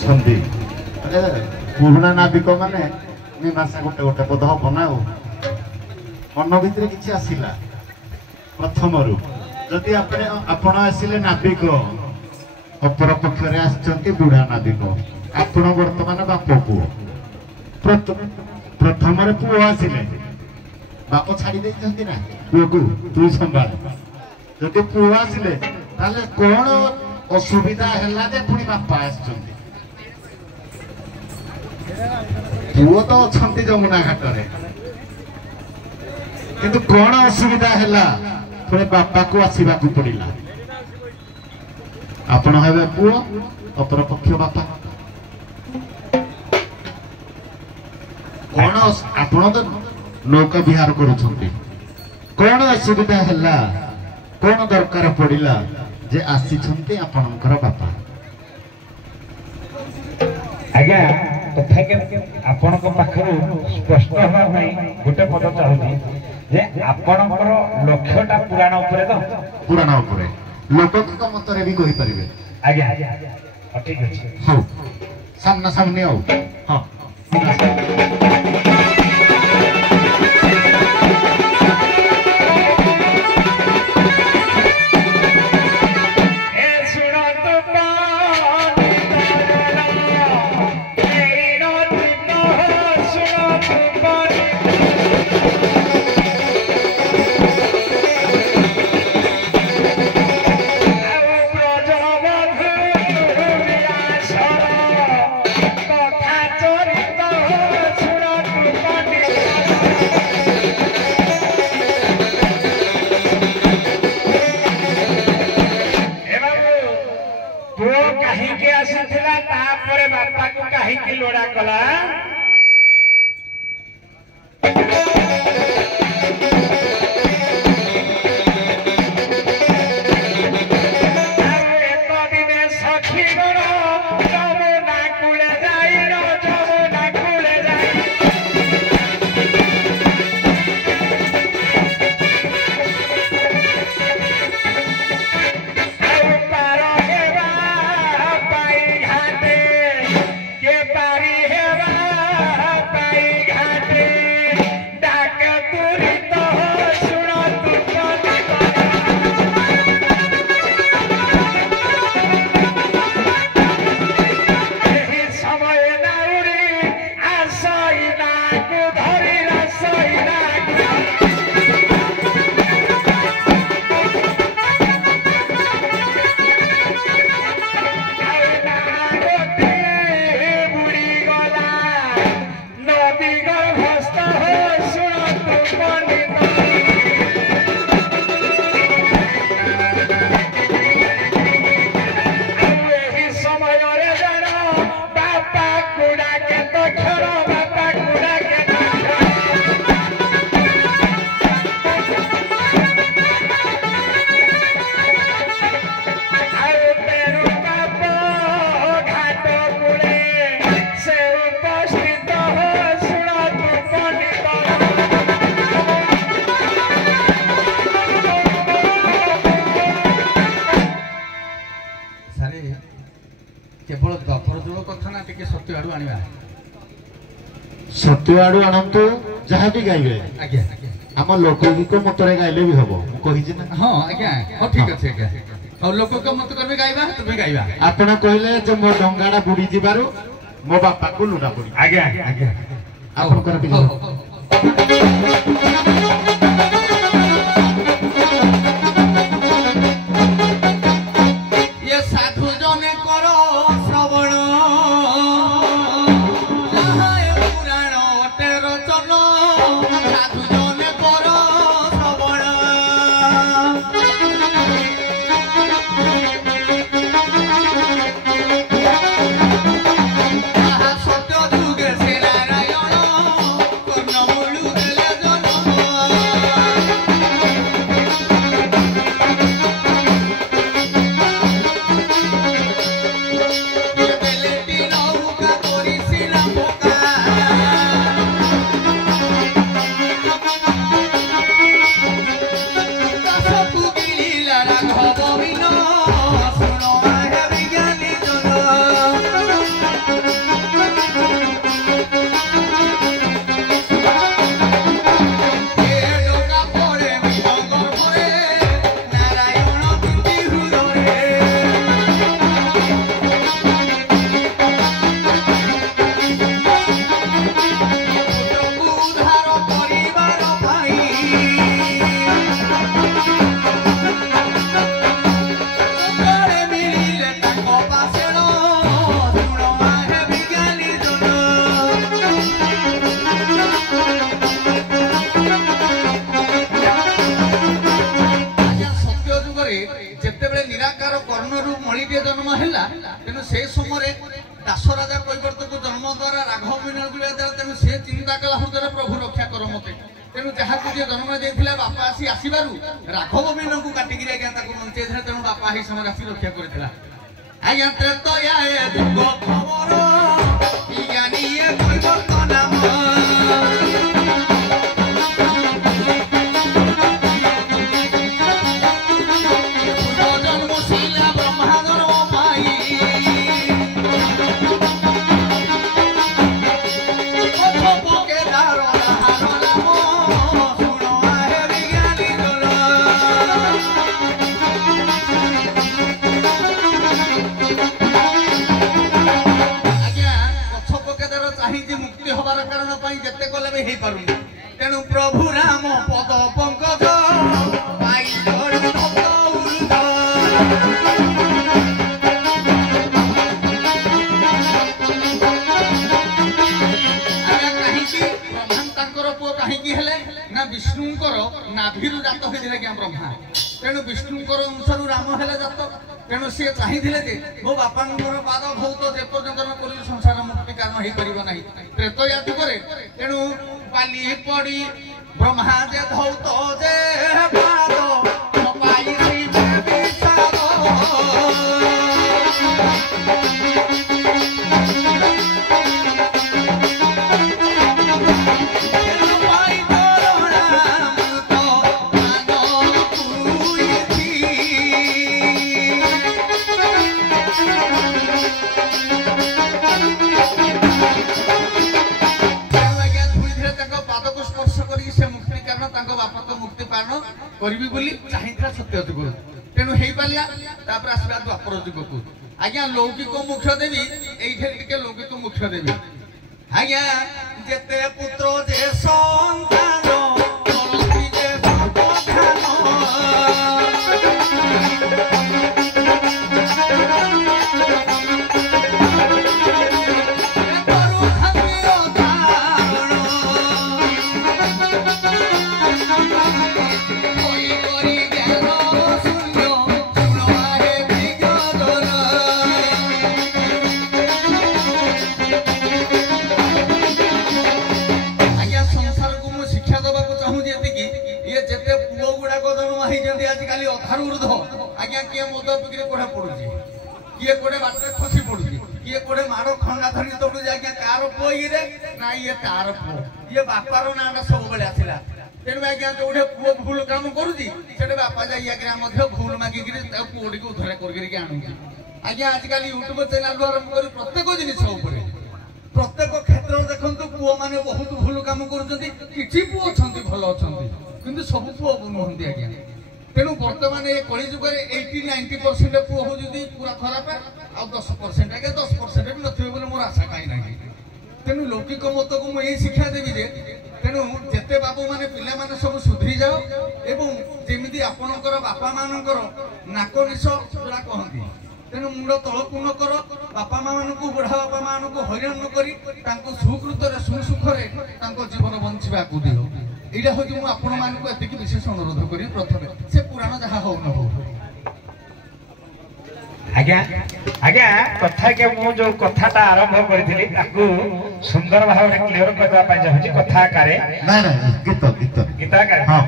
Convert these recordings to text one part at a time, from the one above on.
छंदी पुराना नाविक माने मीमांसा गोटे गोटे पद हम ना मन भितर किसी आसला प्रथम रू जदि आपण आसिले नाविक अपर पक्षरे आसचंती बुढ़ा नाविक आपण वर्तमान बाप पुओ प्रथम पुओ आसिले बाप छाड़ी देइछंती ना पुओ को तू संभाल जदि पुओ आसिले ताले कोन असुविधा हैला जे पुनी बापा आसचंती पुओ तो छंती जमुना घाट रे किंतु कोन असुविधा हैला पुनी बापा को आसीबा को पड़िला आपण हेबे पुओ अपर पक्ष बापा कोन आपण तो नौका विहार करूछंती कोन असुविधा हैला कोन दरकार पड़िला जे आसी छंती आपणकर बापा आज्ञा तथा के आपण को पाखरु स्पष्ट होबा पई गोटे पद चाहूची जे आपणकर लक्ष्यटा पुराण उपरे तो पुराण उपरे लोकक मतरे भी कहि परिबे आज्ञा ठीक अछि हां सामना सामने आओ हां बापा को कहीं लोड़ा कला केवल दफर जोड़ कथा ना टिके सत्य आड़ू आनिबा सत्य आड़ू आनंतु जहाँ भी गाइबे आज्ञा आम लोकगीत मतरे गाइले भी हबो कहि ना हां आज्ञा हो ठीक अछि आज्ञा और लोक को मत करबे गाइबा तुमे गाइबा आपण कहले जे मो डंगाडा बुडी जिबारु मो बापा को लुडा बुडी आज्ञा आज्ञा आपण कर भी सत्य जुगे से नारायण कर्णमूलु देले जन्म दास राजा कैवर्त को जन्म द्वारा राघव मीना गुलिया द्वारा तेणु से चिंता कला हृदय प्रभु रक्षा कर मते तेणु जहाँ जी जन्म देता बापा आसी आसबारू राघव मीना को काटिकी आज्ञा बंचे तेणु बापा ही समय आसी रक्षा करता आज्ञा त्रेतया खबर ज्ञानी कैवर्त नाम तेणु प्रभु राम पद पंकज विष्णुंकर नाभिरु जात होइथिले कि ब्रह्मा तेणु विष्णुंकर अंशरु राम हेले जात तेणु सी चाहिए मो बापा पाद भौत जे पर्यंत कर संसार मुक्ति कारण हो पार ना त्रेतया जुगे तेणु पाली पड़ी ब्रह्मा जे धौत जे पाद करी बोली चाहिए सत्य जुग तेणु हो पारा आसला द्वापर जुग को आज्ञा लौकिक मुख्य देवी ये लौकिक मुख्य देवी आज्ञा जेते पुत्र जे संतान किए मद बिक्री कोड़े पड़ुची किए कोड़े बाटे खसी पड़ुची किए कोड़े माड़ खंडा धरी दौड़ी आज्ञा कार पुओ ये ना ये तार पुओ ये बापार नाटा सब बेले आसला तेणु आज्ञा जो पुओ भूल काम करुच्ची से बापा जाइए भूल मागिक पुओटी को उद्धार करके आणुची आज्ञा आजिकल यूट्यूब चैनल आरंभ कर प्रत्येक जिनिस प्रत्येक क्षेत्र देखो पुओ मैंने बहुत भूल काम कर पुओ भल अच्छा कि सब पुओ नुहति आज्ञा तेणु बर्तमान ये कली जुगे 80-90% पुओ हो पूरा खराब आ 10% आगे 10% भी नथिबे बोले मोर आशा कहीं ना तेणु लौकिक मत को मुझे शिक्षा देवी जे तेणु जेते बाबू माने पिला माने सब सुधरी जाओ एवं जेमिति आपणकर बापा मानकर नाक निश जोड़ा कहती तेणु मुंड तलकू न कर बापा मां को बुढ़ा बापा मां को हैरान न करी सुकृत सुसुखरे जीवन बंचा को दियो यहाँ हूँ मुझे आपण मानक एतिक विशेष अनुरोध करी प्रथम से पुराण जहाँ हो न हो आज्ञा आज्ञा कथा के मु जो कथाटा आरंभ करी सुंदर भाव में क्लियर करबा चाहूँ कथा आकारे गीत गीत गीत आकारे हाँ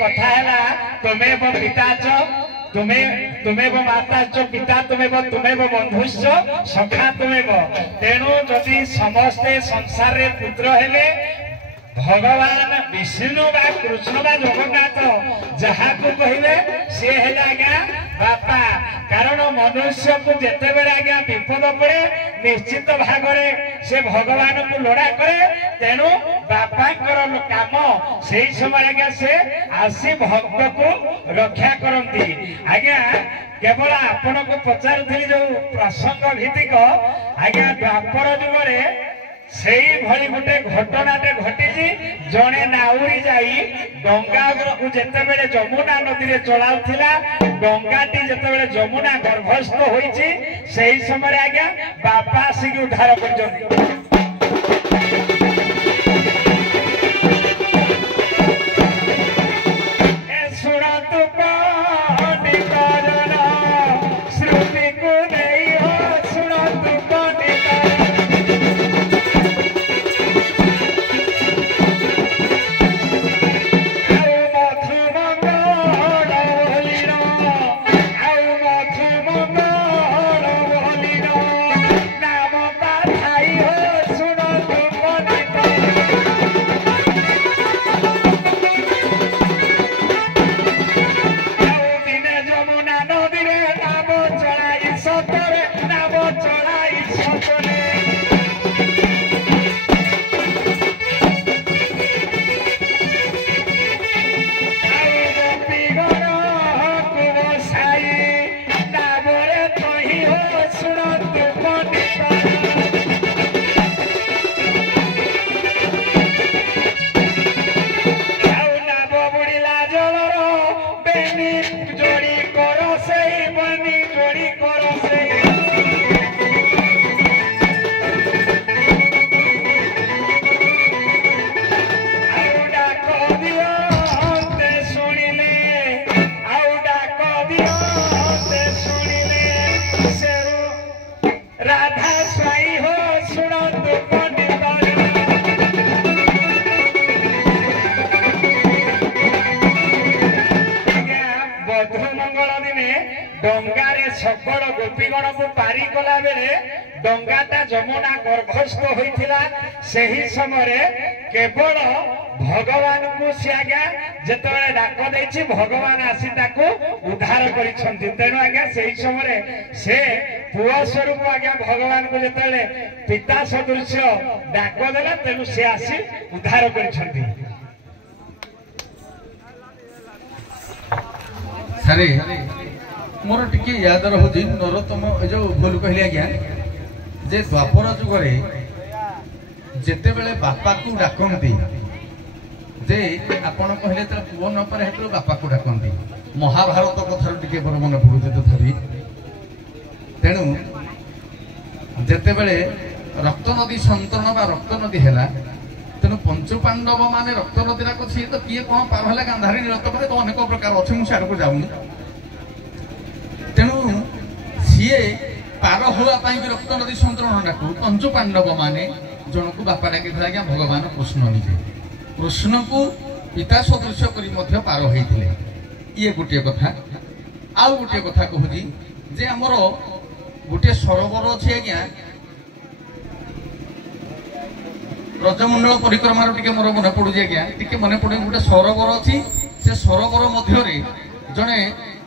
कथा है तुम्हें वो पिता चो तुम्हें वो माता चो पिता तुम्हें वो बंधुश्च सखा तुम्हें वो तेणु जदि समस्ते संसार रे पुत्र हेले भगवान विष्णु बा कृष्ण बा जगन्नाथ जहाँ को कहले सी है आज्ञा बापा कारण मनुष्य को जिते बेले आज्ञा विपद पड़े निश्चित भाग से भगवान को लोड़ा करे तेणु बापा काम से समय आज्ञा से आसी भक्त को रक्षा करती आज्ञा केवल आपण को पचारुली जो प्रसंग भित्तिक आज्ञा द्वापर जुगरे से भली गोटे घटनाटे घटी जड़े नाउरी जाई डंगा को जिते बेले जमुना नदी में चलाउला डंगाटी जिते बेले जमुना गर्भस्थ होईची से समय आज्ञा बापा आसिक उद्धार कर बेले डंगाटा जमुना गर्भस्थ होइथिला सही समय केवल भगवान को सी आज्ञा जेतबेले डाक देछि भगवान आसी ताको उद्धार करिसंति तेणु आज्ञा सही समय से पुआ स्वरूप आज्ञा भगवान को जेतबेले पिता सदृश डाक देला तेणु से आसी उद्धार करिसंति सारे मोर टिके याद रहुछि नरोत्तम जो बोल कहले आज्ञा जे द्वापर जुगरे जेतेबेले बापा को डाकंती जे आपण कहले त पुओ न पर हेतु बापा को डाकंती महाभारत कथा टिके बड़ मन पड़ुछि तथापि तेणु जेतेबेले रक्त नदी संतरण बा रक्त नदी हैला तेणु पंचु पांडव माने रक्त नदी राक सी तो किए कौन पार हैला गांधारी रक्त पर तो अनेक प्रकार अछि मु सार को जाउनी तेणु सीए पार हुआ पाई भी रक्त नदी संतरण डाकू पंचु पांडव माने जनकू बापा डाकी आज्ञा भगवान कृष्ण निजे कृष्ण को पिता सदृश करी मध्य पार होइथिले ये गोटे कथा आउ गोटे कथा कहूजी जे हमर गोटे सरोवर अछि आज्ञा रजमंडल परिक्रमा टिके मोर मन पड़ू आज्ञा टिके मन पड़े गोटे सरोवर अच्छी से सरोवर मध्य जड़े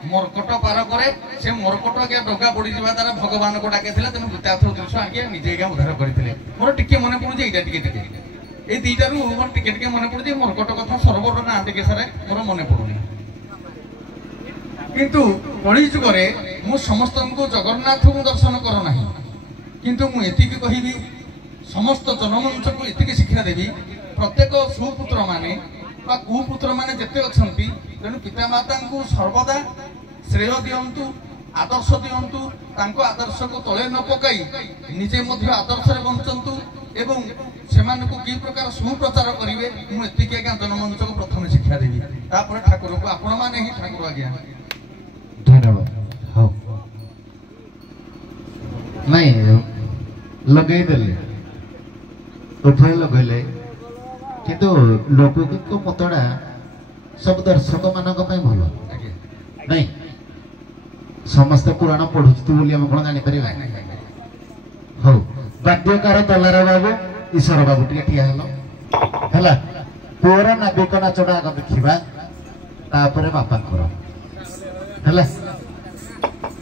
मर्कट पार करे से मर्कट आज्ञा डगा पड़ जावा द्वारा भगवान को डाके तेणु पितार्थ दृश्य आज्ञा निजे आज्ञा उद्धार करते मोर टिके मन पड़ू ये टिके दुईटार मोर टिके टिके मन पड़ू मर्कट कथा सरोवर ना टिके सारे मोर मन पड़ूनी किंतु कली जुगरे मु समस्त को जगन्नाथ को दर्शन कर ना किंतु मु एतिकी कहिबी समस्त जनमंच को एतिकी शिक्षा देवी प्रत्येक सुपुत्र माने बा कुपुत्र माने जेते अछंती तेणु पिता माता को सर्वदा श्रेय दियंतु आदर्श दियंतु तांको आदर्श को तले न पकाई निजे मध्य आदर्श रे बंचंतु एवं सेमान को की प्रकार सुप्रचार करिवे मु एतिकी आज्ञा जनमंच को प्रथम शिक्षा देवी तापर ठाकुर को आपण माने ही ठाकुर आज्ञा धन्यवाद हाँ नहीं लगे देले उठे लगेले किंतु लौकिक मतटा सब दर्शक मान भल नहीं समस्त पुराण पढ़ुचु बोली हम कौन जापर हौ बाद्यकार तलार बाबू ईश्वर बाबू टे ठिया है पुअर नाविक नाचटा आग देखा तापर बापा है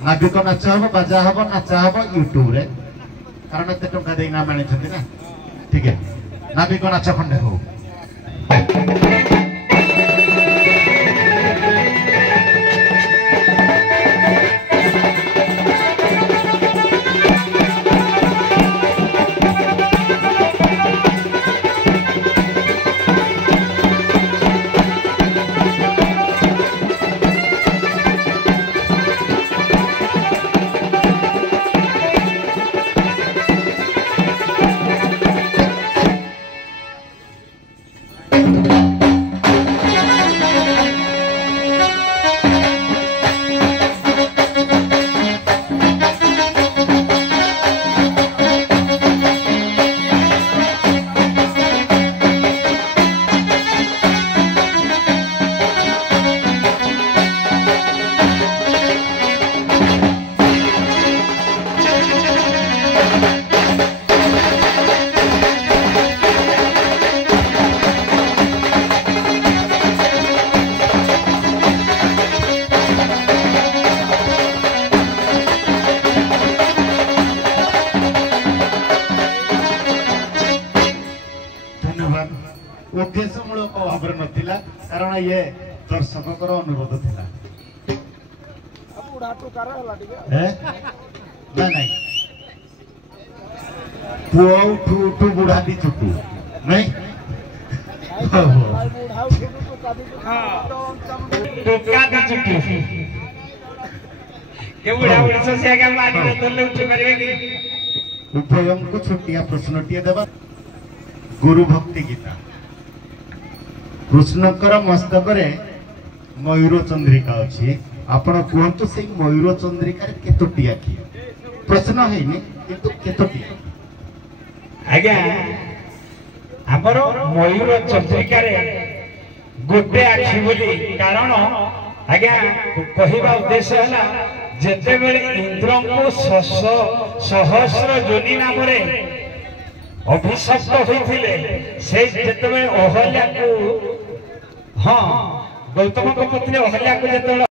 नाविक नाच हम बाजा हम नाचा हम यूट्यूब रे कारण एत टंका देना मानी ना ठीक है नाविक नाच खंडे हो उद्देश्यमूलक भाव नाला कारण ये दर्शक अनुरोध थिला पुआ उठू उठू बुढ़ा दी चुटू नहीं उभय को छुट्टिया प्रश्नटिए देवा गुरु भक्ति गीता कृष्णकर मस्तक मयूर चंद्रिका अच्छी आपण कहतु से मयूर चंद्रिका केतोटी आखि प्रश्न है किंतु केतोटी आज्ञा आमर मयूर चंद्रिका गोटे आखि बोली कारण आज्ञा कहवा उद्देश्य है ଯେତେବେଳେ ଇନ୍ଦ୍ରଙ୍କୁ ସହସ୍ର ଯୋନି ନାମରେ ଅଭିଶପ୍ତ ହୋଇଥିଲେ, ସେ ଯେତେବେଳେ ଅହଲ୍ୟାକୁ, ହଁ ଗୌତମଙ୍କ ପତ୍ନୀ ଅହଲ୍ୟାକୁ ଯେତେବେଳେ